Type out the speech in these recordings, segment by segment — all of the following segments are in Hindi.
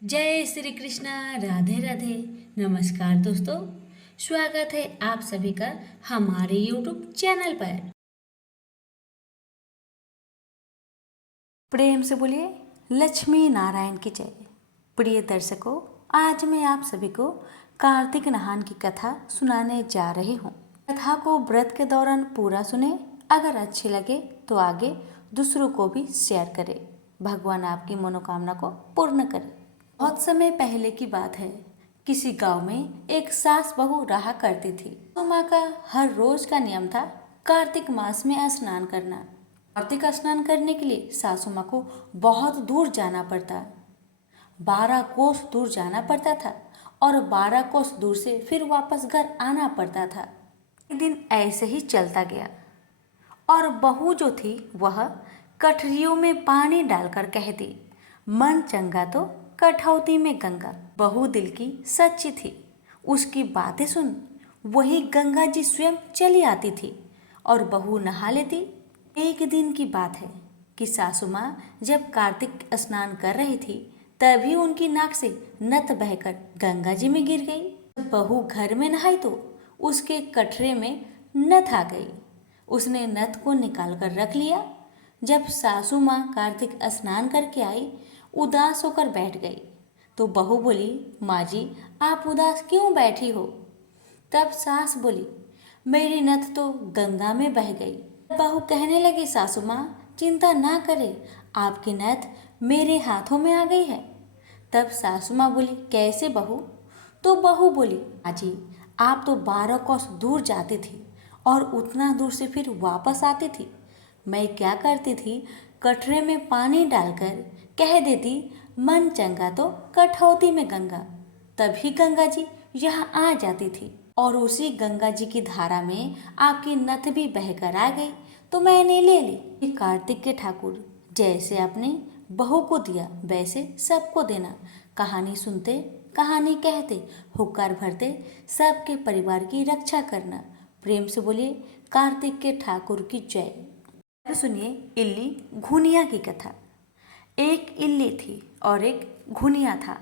जय श्री कृष्णा। राधे राधे। नमस्कार दोस्तों, स्वागत है आप सभी का हमारे YouTube चैनल पर। प्रेम से बोलिए लक्ष्मी नारायण की जय। प्रिय दर्शकों, आज मैं आप सभी को कार्तिक नहान की कथा सुनाने जा रही हूँ। कथा को व्रत के दौरान पूरा सुने। अगर अच्छी लगे तो आगे दूसरों को भी शेयर करें। भगवान आपकी मनोकामना को पूर्ण करे। बहुत समय पहले की बात है। किसी गांव में एक सास बहू रहा करती थी। तो माँ का हर रोज का नियम था कार्तिक मास में स्नान करना। कार्तिक स्नान करने के लिए सासू माँ को बहुत दूर जाना पड़ता। 12 कोस दूर जाना पड़ता था और 12 कोस दूर से फिर वापस घर आना पड़ता था। एक दिन ऐसे ही चलता गया और बहू जो थी वह कठरियों में पानी डालकर कहती, मन चंगा तो कठौती में गंगा। बहू दिल की सच्ची थी। उसकी बातें सुन वही गंगा जी स्वयं चली आती थी और बहू नहा लेती। एक दिन की बात है कि सासू माँ जब कार्तिक स्नान कर रही थी तभी उनकी नाक से नत बहकर गंगा जी में गिर गई। बहू घर में नहाई तो उसके कटरे में नथ आ गई। उसने नथ को निकाल कर रख लिया। जब सासू माँ कार्तिक स्नान करके आई, उदास होकर बैठ गई तो बहू बोली, माँ जी आप उदास क्यों बैठी हो? तब सास बोली, मेरी नथ तो गंगा में बह गई। बहू कहने लगी, सासू माँ चिंता ना करे, आपकी नथ मेरे हाथों में आ गई है। तब सासू माँ बोली, कैसे बहू? तो बहू बोली, माँ जी आप तो 12 कोस दूर जाती थी और उतना दूर से फिर वापस आती थी। मैं क्या करती थी, कटरे में पानी डालकर कह देती, मन चंगा तो कठौती में गंगा। तभी गंगा जी यहाँ आ जाती थी और उसी गंगा जी की धारा में आपकी नथ भी बहकर आ गई तो मैंने ले ली। ये कार्तिक के ठाकुर, जैसे आपने बहू को दिया वैसे सबको देना। कहानी सुनते, कहानी कहते, हुक्कार भरते, सबके परिवार की रक्षा करना। प्रेम से बोलिए कार्तिक के ठाकुर की जय। अब सुनिए इल्ली घुनिया की कथा। एक इल्ली थी और एक घुनिया था।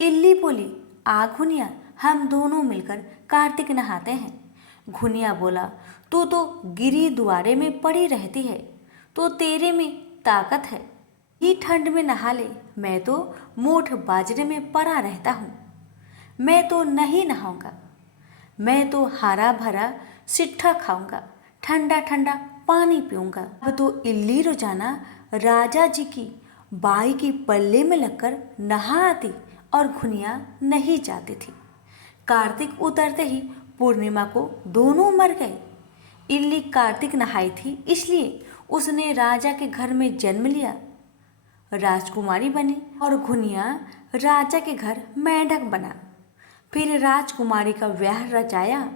इल्ली बोली, आ घुनिया हम दोनों मिलकर कार्तिक नहाते हैं। घुनिया बोला, तू तो गिरी दुआरे में पड़ी रहती है तो तेरे में ताकत है, ही ठंड में नहा ले। मैं तो मोठ बाजरे में पड़ा रहता हूँ, मैं तो नहीं नहाऊंगा। मैं तो हरा भरा सिट्ठा खाऊंगा, ठंडा ठंडा पानी पीऊंगा। अब तो इल्ली रोजाना राजा जी की बाई की पल्ले में लगकर नहा आती और घुनिया नहीं जाती थी। कार्तिक उतरते ही पूर्णिमा को दोनों मर गए। इल्ली कार्तिक नहाई थी इसलिए उसने राजा के घर में जन्म लिया, राजकुमारी बनी और घुनिया राजा के घर मेंढक बना। फिर राजकुमारी का ब्याह रचाया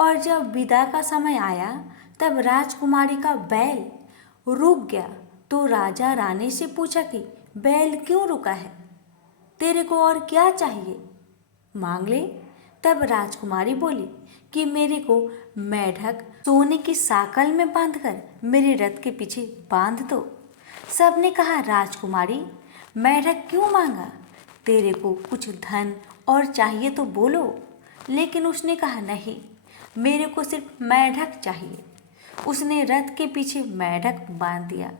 और जब विदा का समय आया तब राजकुमारी का बैल रुक गया तो राजा रानी से पूछा कि बैल क्यों रुका है, तेरे को और क्या चाहिए, मांग ले। तब राजकुमारी बोली कि मेरे को मेढक सोने की साकल में बांधकर मेरे रथ के पीछे बांध दो। सबने कहा, राजकुमारी मेढक क्यों मांगा, तेरे को कुछ धन और चाहिए तो बोलो। लेकिन उसने कहा, नहीं मेरे को सिर्फ मेढक चाहिए। उसने रथ के पीछे मेढक बांध दिया।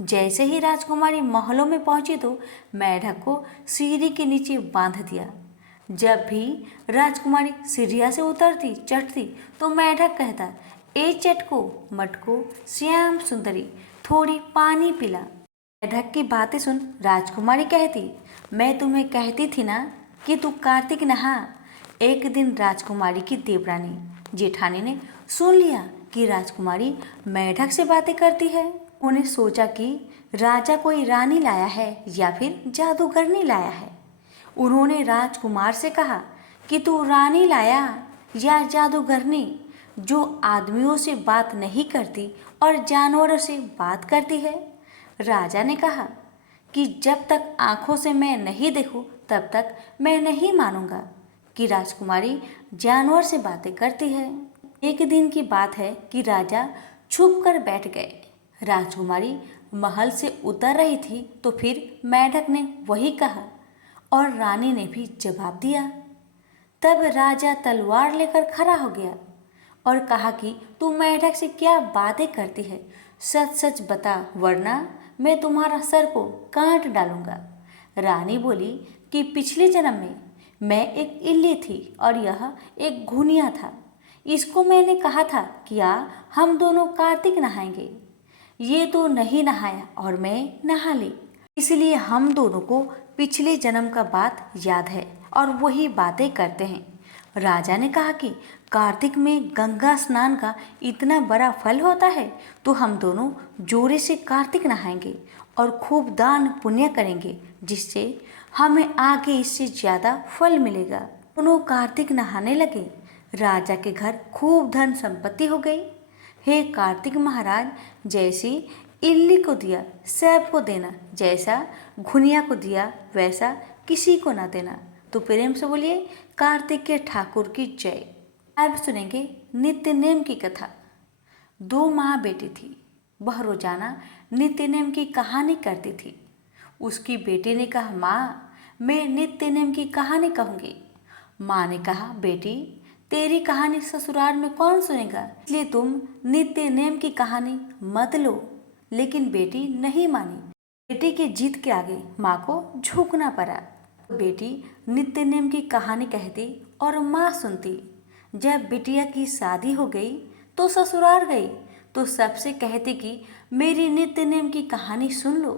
जैसे ही राजकुमारी महलों में पहुंची तो मेढक को सीढ़ी के नीचे बांध दिया। जब भी राजकुमारी सीढ़िया से उतरती चढ़ती तो मेढक कहता, ए चटको मटको श्याम सुंदरी थोड़ी पानी पिला। मेढक की बातें सुन राजकुमारी कहती, मैं तुम्हें कहती थी ना कि तू कार्तिक नहा। एक दिन राजकुमारी की देवरानी जेठानी ने सुन लिया कि राजकुमारी मेढक से बातें करती है। उन्हें सोचा कि राजा कोई रानी लाया है या फिर जादूगरनी लाया है। उन्होंने राजकुमार से कहा कि तू रानी लाया या जादूगरनी जो आदमियों से बात नहीं करती और जानवरों से बात करती है। राजा ने कहा कि जब तक आंखों से मैं नहीं देखूं तब तक मैं नहीं मानूंगा कि राजकुमारी जानवर से बातें करती है। एक दिन की बात है कि राजा छुप कर बैठ गए। राजकुमारी महल से उतर रही थी तो फिर मेढक ने वही कहा और रानी ने भी जवाब दिया। तब राजा तलवार लेकर खड़ा हो गया और कहा कि तू मेढक से क्या बातें करती है, सच सच बता, वरना मैं तुम्हारा सर को काट डालूंगा। रानी बोली कि पिछले जन्म में मैं एक इल्ली थी और यह एक घुनिया था। इसको मैंने कहा था कि हम दोनों कार्तिक नहाएंगे। ये तो नहीं नहाया और मैं नहा ली, इसलिए हम दोनों को पिछले जन्म का बात याद है और वही बातें करते हैं। राजा ने कहा कि कार्तिक में गंगा स्नान का इतना बड़ा फल होता है, तो हम दोनों जोरे से कार्तिक नहाएंगे और खूब दान पुण्य करेंगे, जिससे हमें आगे इससे ज़्यादा फल मिलेगा। दोनों कार्तिक नहाने लगे। राजा के घर खूब धन संपत्ति हो गई। हे कार्तिक महाराज, जैसी इल्ली को दिया सबको देना, जैसा घुनिया को दिया वैसा किसी को ना देना। तो प्रेम से बोलिए कार्तिक के ठाकुर की जय। अब सुनेंगे नित्य नेम की कथा। दो माँ बेटी थी। वह रोजाना नित्य नेम की कहानी करती थी। उसकी बेटी ने कहा, माँ मैं नित्य नेम की कहानी कहूँगी। माँ ने कहा, बेटी तेरी कहानी ससुराल में कौन सुनेगा, इसलिए तुम नित्य नेम की कहानी मत लो। लेकिन बेटी नहीं मानी। बेटी के जिद के आगे माँ को झुकना पड़ा। बेटी नित्य नेम की कहानी कहती और माँ सुनती। जब बिटिया की शादी हो गई तो ससुराल गई तो सबसे कहती कि मेरी नित्य नेम की कहानी सुन लो।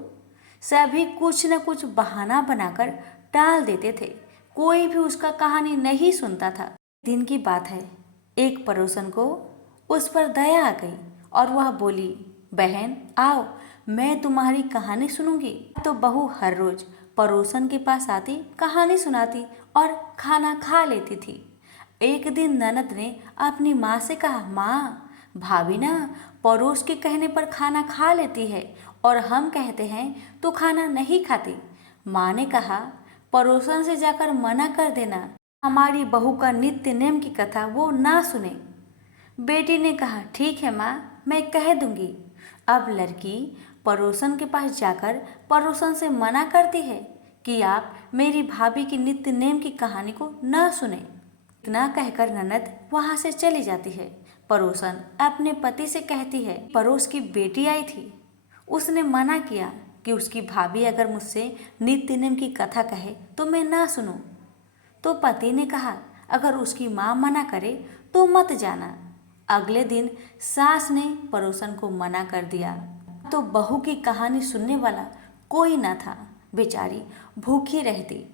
सभी कुछ न कुछ बहाना बनाकर टाल देते थे। कोई भी उसका कहानी नहीं सुनता था। दिन की बात है, एक पड़ोसन को उस पर दया आ गई और वह बोली, बहन आओ मैं तुम्हारी कहानी सुनूंगी। तो बहू हर रोज पड़ोसन के पास आती, कहानी सुनाती और खाना खा लेती थी। एक दिन ननद ने अपनी माँ से कहा, माँ भाभी ना पड़ोस के कहने पर खाना खा लेती है और हम कहते हैं तो खाना नहीं खाती। माँ ने कहा, पड़ोसन से जाकर मना कर देना, हमारी बहू का नित्य नेम की कथा वो ना सुने। बेटी ने कहा, ठीक है माँ, मैं कह दूंगी। अब लड़की पड़ोसन के पास जाकर पड़ोसन से मना करती है कि आप मेरी भाभी की नित्य नेम की कहानी को न सुने। इतना कहकर ननद वहाँ से चली जाती है। पड़ोसन अपने पति से कहती है, पड़ोस की बेटी आई थी, उसने मना किया कि उसकी भाभी अगर मुझसे नित्य नेम की कथा कहे तो मैं ना सुनूं। तो पति ने कहा, अगर उसकी माँ मना करे तो मत जाना। अगले दिन सास ने पड़ोसन को मना कर दिया। तो बहू की कहानी सुनने वाला कोई न था। बेचारी भूखी रहती।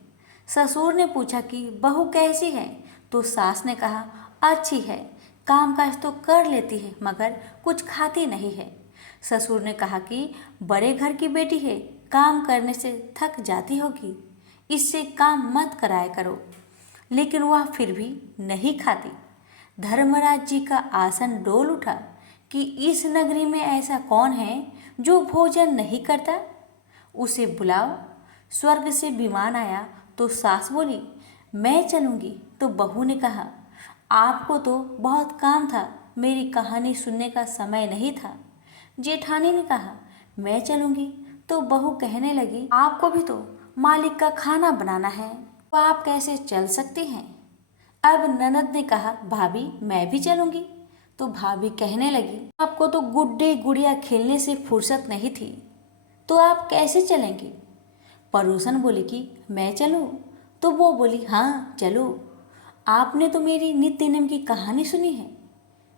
ससुर ने पूछा कि बहू कैसी है, तो सास ने कहा, अच्छी है, काम काज तो कर लेती है मगर कुछ खाती नहीं है। ससुर ने कहा कि बड़े घर की बेटी है, काम करने से थक जाती होगी, इससे काम मत कराया करो। लेकिन वह फिर भी नहीं खाती। धर्मराज जी का आसन डोल उठा कि इस नगरी में ऐसा कौन है जो भोजन नहीं करता, उसे बुलाओ। स्वर्ग से विमान आया तो सास बोली, मैं चलूँगी। तो बहू ने कहा, आपको तो बहुत काम था, मेरी कहानी सुनने का समय नहीं था। जेठानी ने कहा, मैं चलूँगी। तो बहू कहने लगी, आपको भी तो मालिक का खाना बनाना है, तो आप कैसे चल सकती हैं। अब ननद ने कहा, भाभी मैं भी चलूँगी। तो भाभी कहने लगी, आपको तो गुड्डे गुड़िया खेलने से फुर्सत नहीं थी, तो आप कैसे चलेंगी। पड़ोसन बोली कि मैं चलूँ। तो वो बोली, हाँ चलो, आपने तो मेरी नित्य नेम की कहानी सुनी है।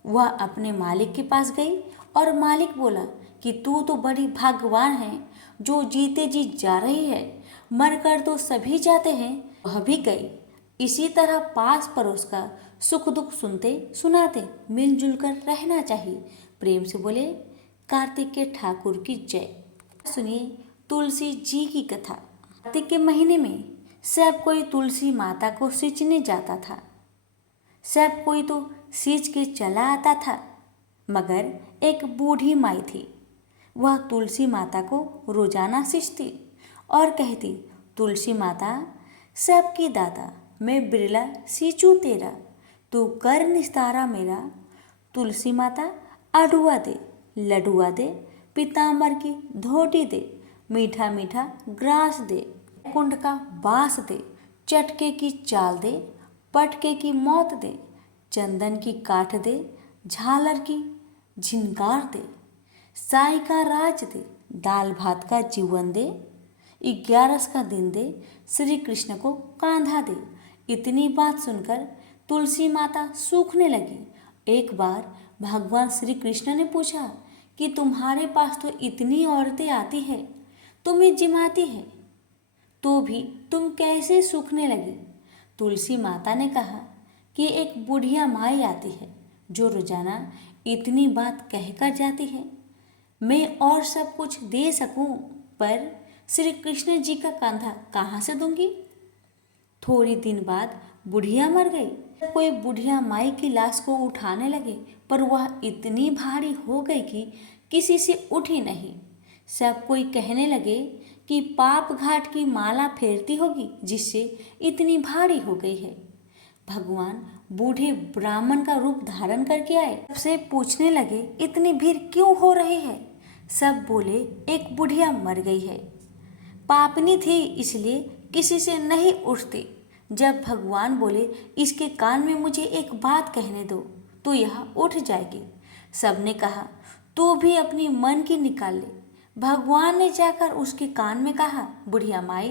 वह अपने मालिक के पास गई और मालिक बोला कि तू तो बड़ी भाग्यवान है जो जीते जी जा रही है, मरकर तो सभी जाते हैं, वह भी गई। इसी तरह पास पड़ोस का सुख दुख सुनते सुनाते मिलजुल कर रहना चाहिए। प्रेम से बोले कार्तिक के ठाकुर की जय। सुनिए तुलसी जी की कथा। कार्तिक के महीने में सब कोई तुलसी माता को सींचने जाता था। सब कोई तो सींच के चला आता था, मगर एक बूढ़ी माई थी। वह तुलसी माता को रोजाना सींचती और कहती, तुलसी माता सबकी दाता, मैं बिरला सींचू तेरा, तू कर निस्तारा मेरा। तुलसी माता अडुआ दे, लडुआ दे, पीताम्बर की धोटी दे, मीठा मीठा ग्रास दे। कुंड का बास दे, चटके की चाल दे, पटके की मौत दे, चंदन की काठ दे, झालर की झिनकार दे, साई का राज दे, दाल भात का जीवन दे, 11 का दिन दे, श्री कृष्ण को कांधा दे। इतनी बात सुनकर तुलसी माता सूखने लगी। एक बार भगवान श्री कृष्ण ने पूछा कि तुम्हारे पास तो इतनी औरतें आती है, तुम्हें जिमाती है, तो भी तुम कैसे सूखने लगी? तुलसी माता ने कहा कि एक बुढ़िया माई आती है जो रोजाना इतनी बात कहकर जाती है। मैं और सब कुछ दे सकूं, पर श्री कृष्ण जी का कंधा कहाँ से दूंगी? थोड़ी दिन बाद बुढ़िया मर गई। कोई बुढ़िया माई की लाश को उठाने लगे, पर वह इतनी भारी हो गई कि किसी से उठी नहीं। सब कोई कहने लगे कि पाप घाट की माला फेरती होगी जिससे इतनी भारी हो गई है। भगवान बूढ़े ब्राह्मण का रूप धारण करके आए। सबसे पूछने लगे, इतनी भीड़ क्यों हो रही है? सब बोले, एक बुढ़िया मर गई है, पापनी थी इसलिए किसी से नहीं उठती। जब भगवान बोले, इसके कान में मुझे एक बात कहने दो तो यह उठ जाएगी। सबने कहा, तू भी अपनी मन की निकाल ले। भगवान ने जाकर उसके कान में कहा, बुढ़िया माई,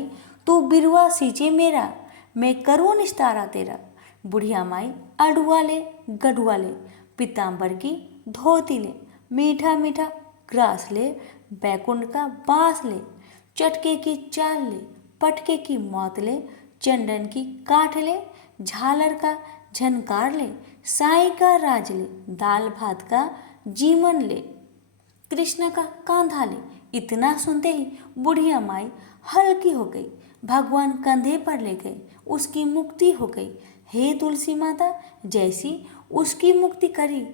तू बिरुआ सींचे मेरा, मैं करूँ निस्तारा तेरा। बुढ़िया माई अडुआ ले, गडुआ ले, पीताम्बर की धोती ले, मीठा मीठा ग्रास ले, बैकुंठ का बांस ले, चटके की चाल ले, पटके की मौत ले, चंदन की काठ ले, झालर का झनकार ले, साई का राज ले, दाल भात का जीवन ले, कृष्ण का कांधा ले। इतना सुनते ही बुढ़िया माई हल्की हो गई। भगवान कंधे पर ले गए, उसकी मुक्ति हो गई। हे तुलसी माता, जैसी उसकी मुक्ति करी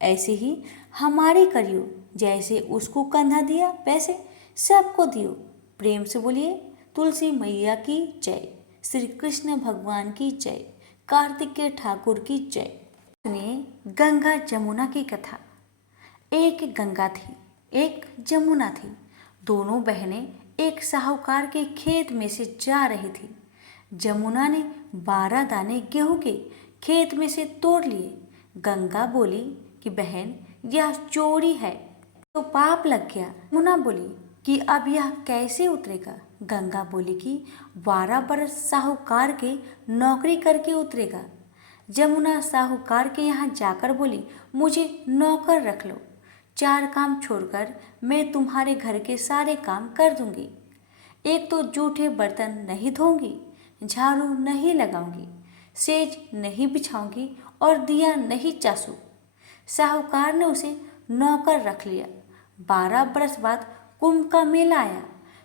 ऐसे ही हमारी करियो। जैसे उसको कंधा दिया वैसे सबको दियो। प्रेम से बोलिए, तुलसी मैया की जय, श्री कृष्ण भगवान की जय, कार्तिकेय ठाकुर की जय। सुनिए गंगा जमुना की कथा। एक गंगा थी, एक जमुना थी। दोनों बहनें एक साहूकार के खेत में से जा रही थी। जमुना ने 12 दाने गेहूं के खेत में से तोड़ लिए। गंगा बोली कि बहन, यह चोरी है, तो पाप लग गया। जमुना बोली कि अब यह कैसे उतरेगा? गंगा बोली कि 12 बरस साहूकार के नौकरी करके उतरेगा। जमुना साहूकार के यहाँ जाकर बोली, मुझे नौकर रख लो, 4 काम छोड़कर मैं तुम्हारे घर के सारे काम कर दूंगी। एक तो जूठे बर्तन नहीं धोऊंगी, झाड़ू नहीं लगाऊंगी, सेज नहीं बिछाऊंगी और दिया नहीं चासू। साहूकार ने उसे नौकर रख लिया। 12 बरस बाद कुंभ का मेला आया।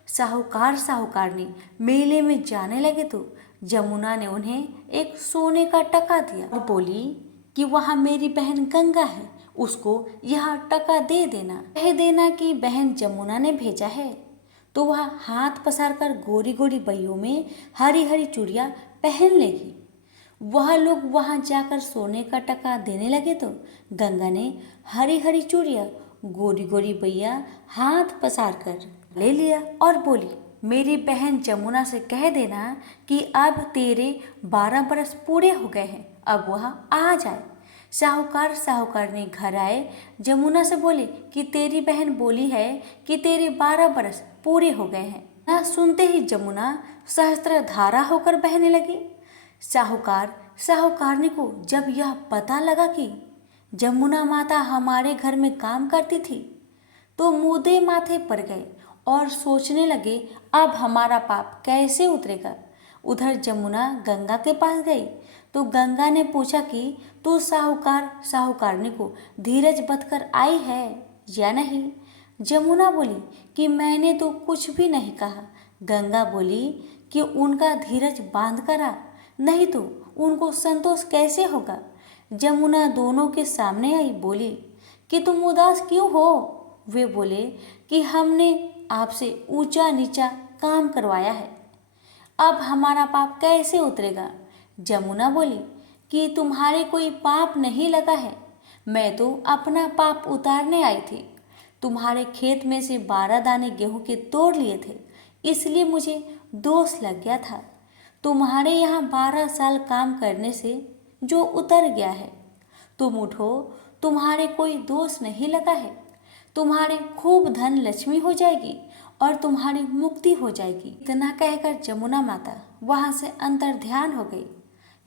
साहूकारनी मेले में जाने लगे तो जमुना ने उन्हें एक सोने का टका दिया और बोली कि वहाँ मेरी बहन गंगा है, उसको यह टका दे देना, कह देना कि बहन जमुना ने भेजा है। तो वह हाथ पसार कर गोरी गोरी बइयों में हरी हरी चूड़ियाँ पहन लेगी। वह लोग वहाँ जाकर सोने का टका देने लगे तो गंगा ने हरी हरी चूड़ियाँ गोरी गोरी बइया हाथ पसार कर ले लिया और बोली, मेरी बहन जमुना से कह देना कि अब तेरे 12 बरस पूरे हो गए हैं, अब वह आ जाए। साहूकारनी घर आए, जमुना से बोले कि तेरी बहन बोली है कि तेरे 12 बरस पूरे हो गए हैं। ना सुनते ही जमुना सहस्त्र धारा होकर बहने लगी। साहूकारनी को जब यह पता लगा कि जमुना माता हमारे घर में काम करती थी, तो मुद्दे माथे पड़ गए और सोचने लगे, अब हमारा पाप कैसे उतरेगा। उधर जमुना गंगा के पास गई तो गंगा ने पूछा कि तू साहूकारनी को धीरज बंधकर आई है या नहीं। जमुना बोली कि मैंने तो कुछ भी नहीं कहा। गंगा बोली कि उनका धीरज बांध कर आ, नहीं तो उनको संतोष कैसे होगा। जमुना दोनों के सामने आई, बोली कि तुम उदास क्यों हो। वे बोले कि हमने आपसे ऊंचा नीचा काम करवाया है, अब हमारा पाप कैसे उतरेगा। जमुना बोली कि तुम्हारे कोई पाप नहीं लगा है, मैं तो अपना पाप उतारने आई थी। तुम्हारे खेत में से 12 दाने गेहूं के तोड़ लिए थे, इसलिए मुझे दोष लग गया था। तुम्हारे यहाँ 12 साल काम करने से जो उतर गया है। तुम उठो, तुम्हारे कोई दोष नहीं लगा है। तुम्हारे खूब धन लक्ष्मी हो जाएगी और तुम्हारी मुक्ति हो जाएगी। इतना कहकर जमुना माता वहाँ से अंतर ध्यान हो गई।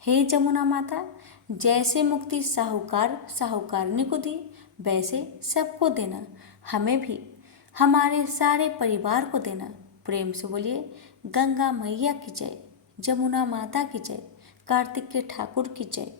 हे जमुना माता, जैसे मुक्ति साहूकार साहूकारनी को दी वैसे सबको देना, हमें भी, हमारे सारे परिवार को देना। प्रेम से बोलिए गंगा मैया की जय, जमुना माता की जय, कार्तिक के ठाकुर की जय।